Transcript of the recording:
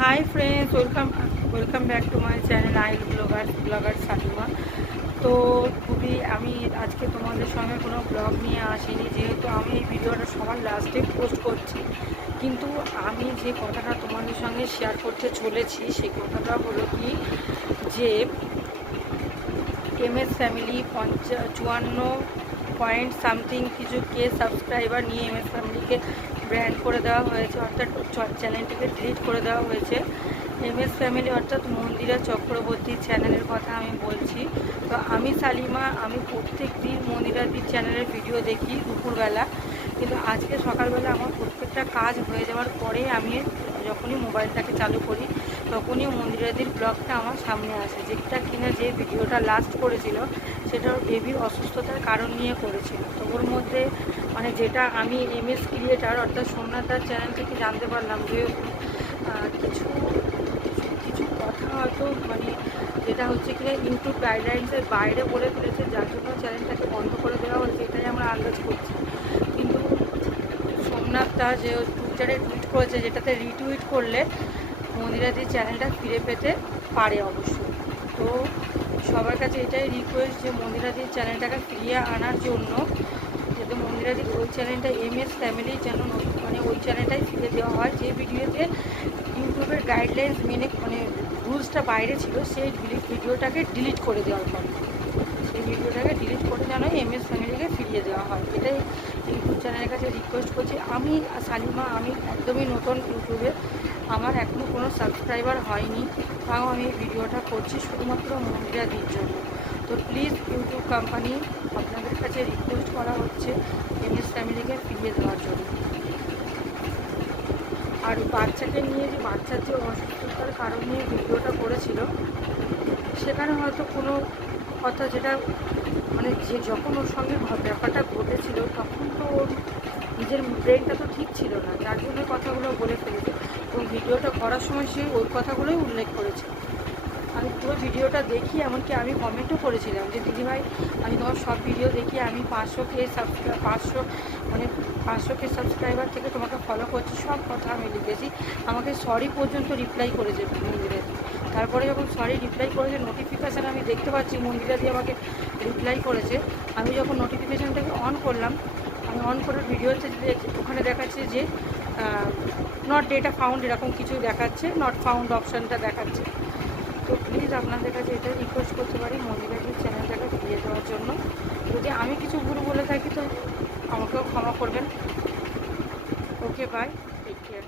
Hi friends, welcome back to my channel আইল blogger Salima. তো খুবই আমি আজকে তোমাদের সঙ্গে কোনো ব্লগ নিয়ে আসিনি, যেহেতু আমি এই ভিডিওটা সবার লাস্টে পোস্ট করছি। কিন্তু আমি যে কথাটা তোমাদের সঙ্গে শেয়ার করতে চলেছি সেই কথাটা হলো কি, যে MS ফ্যামিলি 54 সামথিং কিছু কে সাবস্ক্রাইবার নিয়ে MS ফ্যামিলিকে ব্র্যান্ড করে দেওয়া হয়েছে, অর্থাৎ চ্যানেলটিকে ডিলিট করে দেওয়া হয়েছে। MS ফ্যামিলি অর্থাৎ মন্দিরা চক্রবর্তী চ্যানেলের কথা আমি বলছি। তো আমি সালিমা, আমি প্রত্যেক দিন মন্দিরাদির চ্যানেলের ভিডিও দেখি দুপুরবেলা, কিন্তু আজকে সকালবেলা আমার প্রত্যেকটা কাজ হয়ে যাওয়ার পরে আমি যখনই মোবাইলটাকে চালু করি তখনই মন্দিরাদির ব্লগটা আমার সামনে আসে, যেটা কিনা যে ভিডিওটা লাস্ট করেছিল সেটা ওর বেবির অসুস্থতার কারণ নিয়ে করেছিল। তো ওর মধ্যে মানে যেটা আমি MS ক্রিয়েটার অর্থাৎ সোমনাথদার চ্যানেল থেকে জানতে পারলাম যে কিছু কিছু কথা হয়তো মানে যেটা হচ্ছে কিনা ইউটিউব গাইডলাইন্সের বাইরে বলে ফেলেছে, যার জন্য চ্যানেলটাকে বন্ধ করে দেওয়া হয়েছে, এটাই আমরা আন্দাজ করছি। কিন্তু সোমনাথদা যে টুইটারে টুইট করেছে, যেটাতে রিটুইট করলে মন্দিরাদির চ্যানেলটা ফিরে পেতে পারে অবশ্যই। তো সবার কাছে এটাই রিকোয়েস্ট যে মন্দিরাদির চ্যানেলটাকে ফিরিয়ে আনার জন্য, যাতে মন্দিরাদির ওই চ্যানেলটা MS ফ্যামিলি যেন মানে ওই চ্যানেলটাই ফিরে দেওয়া হয়, যে ভিডিওতে ইউটিউবের গাইডলাইন্স মেনে মানে রুলসটা বাইরে ছিল, সেই ভিডিওটাকে ডিলিট করে দেওয়ার পর সেই ভিডিওটাকে ডিলিট করে যেন MS ফ্যামিলিকে ফিরিয়ে দেওয়া হয়, এটাই ইউটিউব চ্যানেলের কাছে রিকোয়েস্ট করছি। আমি সালিমা, আমি একদমই নতুন ইউটিউবে, আমার এখনও কোনো সাবস্ক্রাইবার হয়নি, তাও আমি এই ভিডিওটা করছি শুধুমাত্র মন্দিরাদির জন্য। তো প্লিজ ইউটিউব কোম্পানি, আপনাদের কাছে রিকোয়েস্ট করা হচ্ছে MS ফ্যামিলিকে ফিরিয়ে দেওয়ার জন্য। আর বাচ্চাকে নিয়ে যে বাচ্চার যে অসুস্থতার কারণ নিয়ে ভিডিওটা করেছিল, সেখানে হয়তো কোনো কথা যেটা মানে যে যখন ওর সঙ্গে ব্যাপারটা ঘটেছিল তখন তো ওর নিজের ব্রেনটা তো ঠিক ছিল না, যার জন্য কথাগুলো বলে ফেলেছে। এবং ভিডিওটা করার সময় সে ওই কথাগুলোই উল্লেখ করেছে। আমি পুরো ভিডিওটা দেখি, এমনকি আমি কমেন্টও করেছিলাম যে দিদিভাই, আমি তোমার সব ভিডিও দেখি, আমি 500K সাবস্ক্রাইবার থেকে তোমাকে ফলো করছি, সব কথা আমি লিখেছি। আমাকে সরি পর্যন্ত রিপ্লাই করেছে মন্দিরাদি। তারপরে যখন সরি রিপ্লাই করেছে, নোটিফিকেশান আমি দেখতে পাচ্ছি মন্দিরাদি আমাকে রিপ্লাই করেছে। আমি যখন নোটিফিকেশানটাকে অন করলাম, আমি অন করে ভিডিওতে ওখানে দেখাচ্ছে যে নট ডেটা ফাউন্ড, এরকম কিছু দেখাচ্ছে, নট ফাউন্ড অপশানটা দেখাচ্ছে। তো প্লিজ আপনাদের কাছে এটা রিকোয়েস্ট করতে পারি মন্দিরাদির চ্যানেলটাকে ফিরিয়ে দেওয়ার জন্য। যদি আমি কিছু ভুল বলে থাকি তো আমাকেও ক্ষমা করবেন। ওকে, বাই, টেক কেয়ার।